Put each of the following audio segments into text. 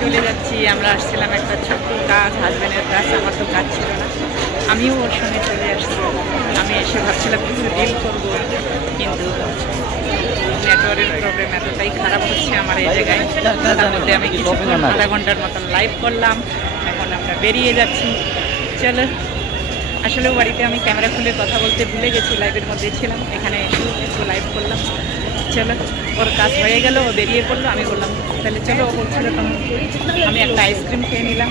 চলে যাচ্ছি। আমরা আসছিলাম একটা ছোট্ট কাজ, হাজব্যান্ডের কাজ। আমার তো কাজ ছিল না, আমিও ওর সঙ্গে চলে আসছি। আমি এসে ভাবছিলাম কিছু ডিল করবো, কিন্তু নেটওয়ার্কের প্রবলেম এতটাই খারাপ হচ্ছে আমার এই জায়গায়। তার মধ্যে আমি কিছুক্ষণ আধা ঘন্টার মতন লাইভ করলাম। এখন আমরা বেরিয়ে যাচ্ছি। চলো, আসলেও বাড়িতে আমি ক্যামেরা খুলে কথা বলতে ভুলে গেছি, লাইভের মধ্যে ছিলাম। এখানে এসে একটু লাইভ করলাম। চলো, ওর কাজ হয়ে গেল, ও বেরিয়ে পড়লো। আমি বললাম তাহলে চলো, ও বলছিল তখন আমি একটা আইসক্রিম খেয়ে নিলাম।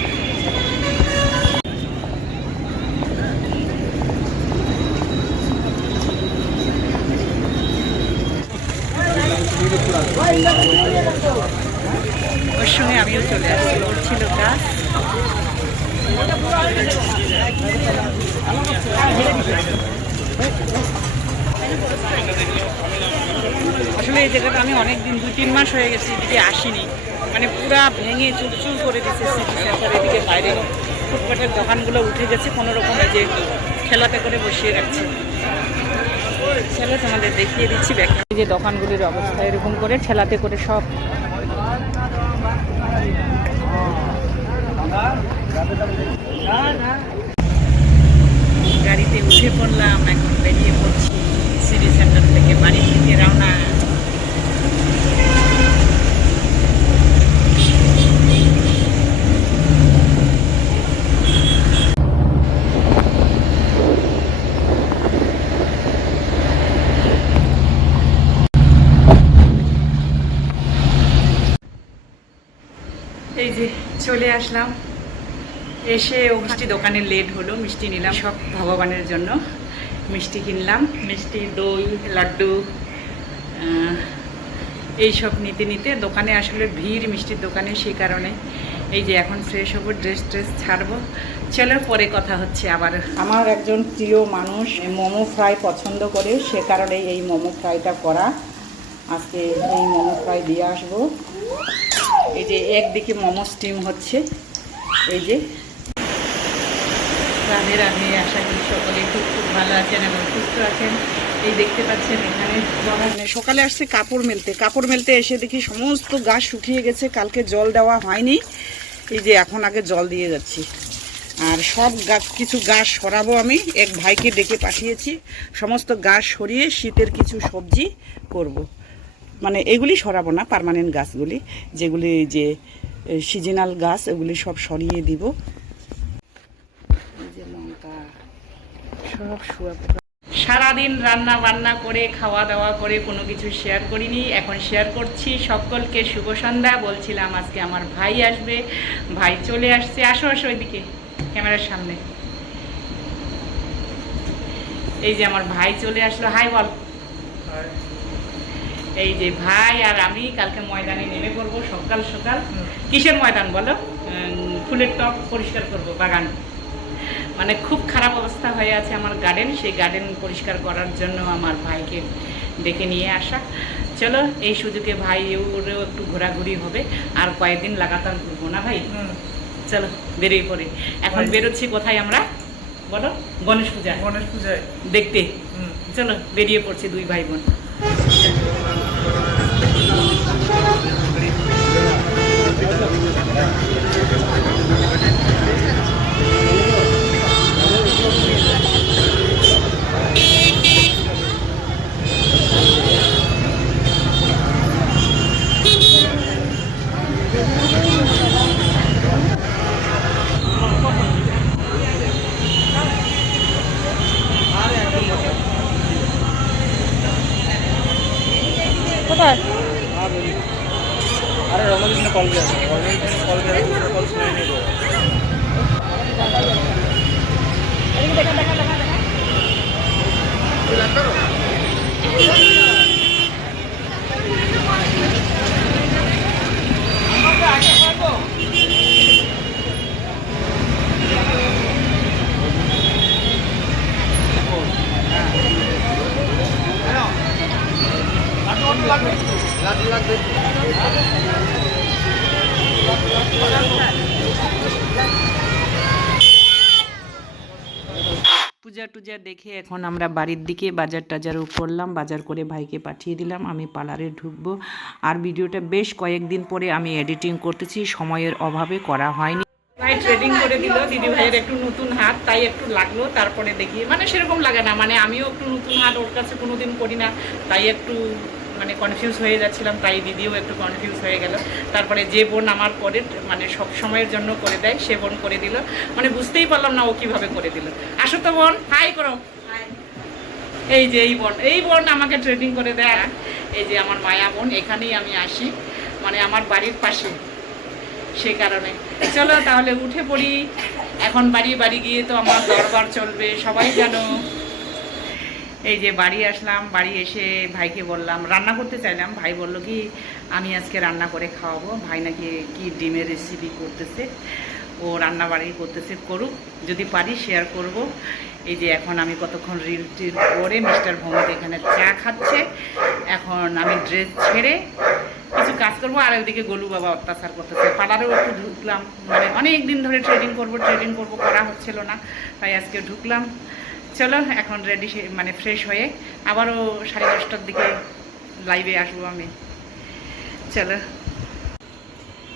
ওর সঙ্গে আমিও চলে আসছি, ওর ছিল কাজ। আসলে এই জায়গাটা আমি অনেকদিন 2-3 মাস হয়ে গেছে এদিকে আসিনি। মানে পুরা ভেঙে চুরচুর করে দিচ্ছে সিটি সেন্টার। এদিকে বাইরে ফুটপাটের দোকানগুলো উঠে গেছে, কোনো রকমে যে ঠেলাতে করে বসিয়ে রাখছে। চলো তোমাদের দেখিয়ে দিচ্ছি ব্যাক। এই যে দোকানগুলির অবস্থা এরকম করে ঠেলাতে করে সব। গাড়িতে উঠে পড়লাম, এখন বেরিয়ে পড়ছি সিটি সেন্টার থেকে, বাড়ির দিকে রওনা। এই যে চলে আসলাম। এসে ও মিষ্টি দোকানে লেট হলো, মিষ্টি নিলাম সব ভগবানের জন্য। মিষ্টি কিনলাম, মিষ্টি, দই, লাড্ডু, এইসব নিতে নিতে দোকানে আসলে ভিড় মিষ্টির দোকানে, সেই কারণে এই যে এখন ফ্রেশ হবো, ড্রেস ছাড়বো। চলো, পরে কথা হচ্ছে আবার। আমার একজন প্রিয় মানুষ মোমো ফ্রাই পছন্দ করে, সে কারণে এই মোমো ফ্রাইটা করা। আজকে এই মোমো ফ্রাই দিয়ে আসবো। এই যে একদিকে মোমো স্টিম হচ্ছে। এই যে রাধে রাধে, আশা করি সকলে খুব ভালো আছেন এবং সুস্থ আছেন। এই দেখতে পাচ্ছেন এখানে সকালে আসছে কাপড় মেলতে এসে দেখি সমস্ত গাছ শুকিয়ে গেছে, কালকে জল দেওয়া হয়নি। এই যে এখন আগে জল দিয়ে যাচ্ছি। আর সব কিছু গাছ সরাবো। আমি এক ভাইকে ডেকে পাঠিয়েছি, সমস্ত গাছ সরিয়ে শীতের কিছু সবজি করব। মানে এগুলি সরাবো না, পার্মানেন্ট গাছগুলি, যেগুলি যে সিজনাল গাছ, এগুলি সব সরিয়ে দিব। এই যে লঙ্কা সব শুয়াবো। সারাদিন রান্না বান্না করে খাওয়া দাওয়া করে কোনো কিছু শেয়ার করিনি, এখন শেয়ার করছি। সকলকে শুভ সন্ধ্যা। বলছিলাম আজকে আমার ভাই আসবে, ভাই চলে আসছে। আসো আসো ওইদিকে ক্যামেরার সামনে। এই যে আমার ভাই চলে আসলো, হাই বল। এই যে ভাই আর আমি কালকে ময়দানে নেমে পড়বো সকাল সকাল। কিসের ময়দান বলো? ফুলের টব পরিষ্কার করব, বাগান। মানে খুব খারাপ অবস্থা হয়ে আছে আমার গার্ডেন, সেই গার্ডেন পরিষ্কার করার জন্য আমার ভাইকে ডেকে নিয়ে আসা। চলো, এই সুযোগে ভাই ওরেও একটু ঘোরাঘুরি হবে। আর কয়েকদিন লাগাতার ঘুরবো না ভাই। চলো বেরিয়ে পড়ে। এখন বেরোচ্ছি কোথায় আমরা বলো? গণেশ পূজায় দেখতে। চলো বেরিয়ে পড়ছি দুই ভাই বোন। কোথায়? अरे रमन ने कॉल किया कॉल सुनाई नहीं दो। পূজা টুজা দেখে এখন আমরা বাড়ির দিকে বাজার টাজারও করলাম, বাজার করে ভাইকে পাঠিয়ে দিলাম। আমি পার্লারে ঢুকবো। আর ভিডিওটা বেশ কয়েকদিন পরে আমি এডিটিং করতেছি, সময়ের অভাবে করা হয়নি। ভাই ট্রেডিং করে দিল, দিদি ভাইয়ের একটু নতুন হাত, তাই একটু লাগলো। তারপরে দেখি মানে সেরকম লাগে না, মানে আমিও একটু নতুন হাত, ওর কাছে কোনোদিন করি না, তাই একটু মানে কনফিউজ হয়ে যাচ্ছিলাম, তাই দিদিও একটু কনফিউজ হয়ে গেল। তারপরে যে বোন আমার করে মানে সব সময়ের জন্য করে দেয়, সে বোন করে দিল, মানে বুঝতেই পারলাম না ও কিভাবে করে দিল। আসো তো বোন, হাই করো। এই যে এই বোন আমাকে ট্রেডিং করে দেয়। এই যে আমার মায়া বোন, এখানেই আমি আসি, মানে আমার বাড়ির পাশে, সেই কারণে। চলো তাহলে উঠে পড়ি। এখন বাড়ি গিয়ে তো আমার দরবার চলবে, সবাই জানো। এই যে বাড়ি আসলাম, বাড়ি এসে ভাইকে বললাম, রান্না করতে চাইলাম। ভাই বলল কি আমি আজকে রান্না করে খাওয়াবো। ভাই নাকি কি ডিমের রেসিপি করতেছে, ও রান্না বাড়ি করতেছে, করুক, যদি পারি শেয়ার করব। এই যে এখন আমি কতক্ষণ রিল টিল করে মিস্টার ভৌমিক এখানে চা খাচ্ছে। এখন আমি ড্রেস ছেড়ে কিছু কাজ করবো, আর ওইদিকে গোলু বাবা অত্যাচার করতেছে। পার্লারেও একটু ঢুকলাম, মানে অনেক দিন ধরে ট্রেডিং করব করা হচ্ছিল না, তাই আজকে ঢুকলাম। চলো এখন রেডি, মানে ফ্রেশ হয়ে আবারও 10:30টার দিকে লাইভে আসবো আমি। চলো,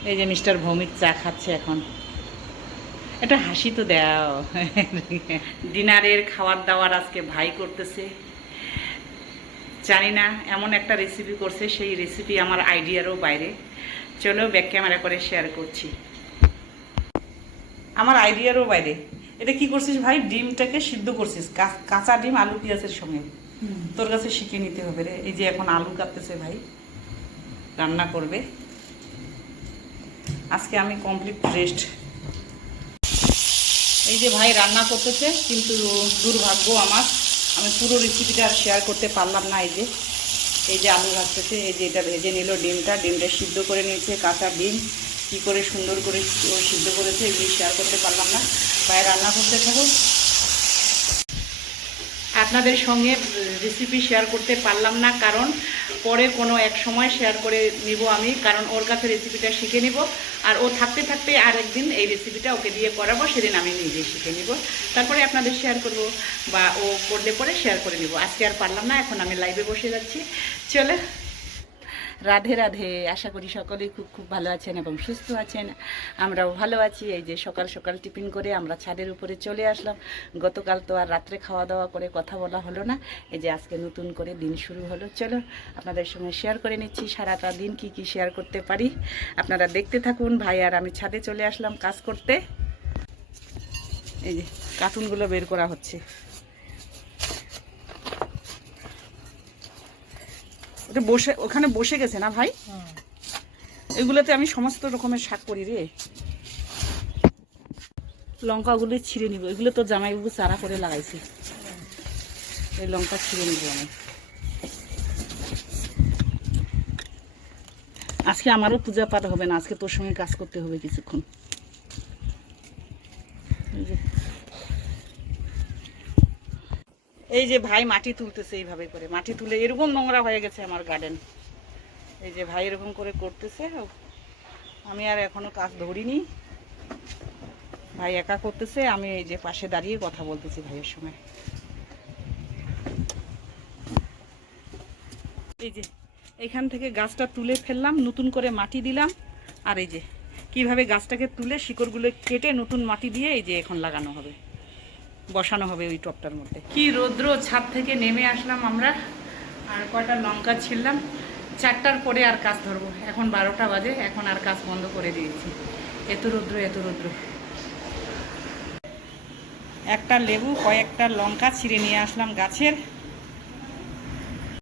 এই যে মিস্টার ভৌমিক চা খাচ্ছে এখন। একটা হাসি তো দাও। ডিনারের খাবার দাবার আজকে ভাই করতেছে। জানি না এমন একটা রেসিপি করছে, সেই রেসিপি আমার আইডিয়ারও বাইরে। চলো ব্যাক ক্যামেরা করে শেয়ার করছি। আমার আইডিয়ারও বাইরে। এটা কি করছিস ভাই? ডিমটাকে সিদ্ধ করছিস, কাঁচা ডিম আলু পেঁয়াজের সঙ্গে। তোর কাছে শিখে নিতে হবে রে। এই যে এখন আলু কাটতেছে ভাই, রান্না করবে। আজকে আমি কমপ্লিট রেস্ট। এই যে ভাই রান্না করতেছে, কিন্তু দুর্ভাগ্য আমার, আমি পুরো রেসিপিটা আর শেয়ার করতে পারলাম না। এই যে আলু ভাজতেছে, এই যে এটা ভেজে নিল, ডিমটা সিদ্ধ করে নিয়েছে। কাঁচা ডিম কী করে সুন্দর করে সিদ্ধ করেছে, এগুলি শেয়ার করতে পারলাম না। ভাই রান্না করতে থাকো, আপনাদের সঙ্গে রেসিপি শেয়ার করতে পারলাম না, কারণ পরে কোনো এক সময় শেয়ার করে নিব আমি, কারণ ওর কাছে রেসিপিটা শিখে নিব। আর ও থাকতে থাকতে আরেকদিন এই রেসিপিটা ওকে দিয়ে করাবো, সেদিন আমি নিজেই শিখে নিব, তারপরে আপনাদের শেয়ার করব, বা ও করলে পরে শেয়ার করে নিব। আজকে আর পারলাম না, এখন আমি লাইভে বসে যাচ্ছি। চলে, রাধে রাধে। আশা করি সকলেই খুব ভালো আছেন এবং সুস্থ আছেন, আমরাও ভালো আছি। এই যে সকাল সকাল টিফিন করে আমরা ছাদের উপরে চলে আসলাম। গতকাল তো আর রাত্রে খাওয়া দাওয়া করে কথা বলা হলো না, এই যে আজকে নতুন করে দিন শুরু হলো। চলো আপনাদের সঙ্গে শেয়ার করে নিচ্ছি সারাটা দিন কি শেয়ার করতে পারি, আপনারা দেখতে থাকুন। ভাই আর আমি ছাদে চলে আসলাম কাজ করতে। এই যে কার্টুনগুলো বের করা হচ্ছে। ওটা ওখানে বসে গেছে না ভাই? এগুলোতে আমি সমস্ত রকমের শাক করি রে। লঙ্কাগুলো ছিঁড়ে নিব, এগুলো তো জামাইবাবু চারা করে লাগাইছি, এই লঙ্কা ছিঁড়ে নিব আমি। আজকে আমারও পূজা পাঠ হবে না, আজকে তোর সঙ্গে কাজ করতে হবে কিছুক্ষণ। এই যে ভাই মাটি তুলতেছে, এইভাবে করে মাটি তুলে এরকম নোংরা হয়ে গেছে আমার গার্ডেন। এই যে ভাই এরকম করে করতেছে, আমি আর এখনো কাজ ধরিনি। ভাই একা করতেছে, আমি এই যে পাশে দাঁড়িয়ে কথা বলতেছি ভাইয়ের সঙ্গে। এই যে এখান থেকে গাছটা তুলে ফেললাম, নতুন করে মাটি দিলাম। আর এই যে কিভাবে গাছটাকে তুলে শিকড়গুলো কেটে নতুন মাটি দিয়ে এই যে এখন লাগানো হবে, বসানো হবে ওই টপটার মধ্যে। কি রৌদ্র, ছাদ থেকে নেমে আসলাম আমরা, আর কয়টা লঙ্কা ছিললাম। 4টার পরে আর কাজ ধরবো, এখন 12টা বাজে, এখন আর কাজ বন্ধ করে দিয়েছি। এত রৌদ্র। একটা লেবু, কয়েকটা লঙ্কা ছিঁড়ে নিয়ে আসলাম গাছের।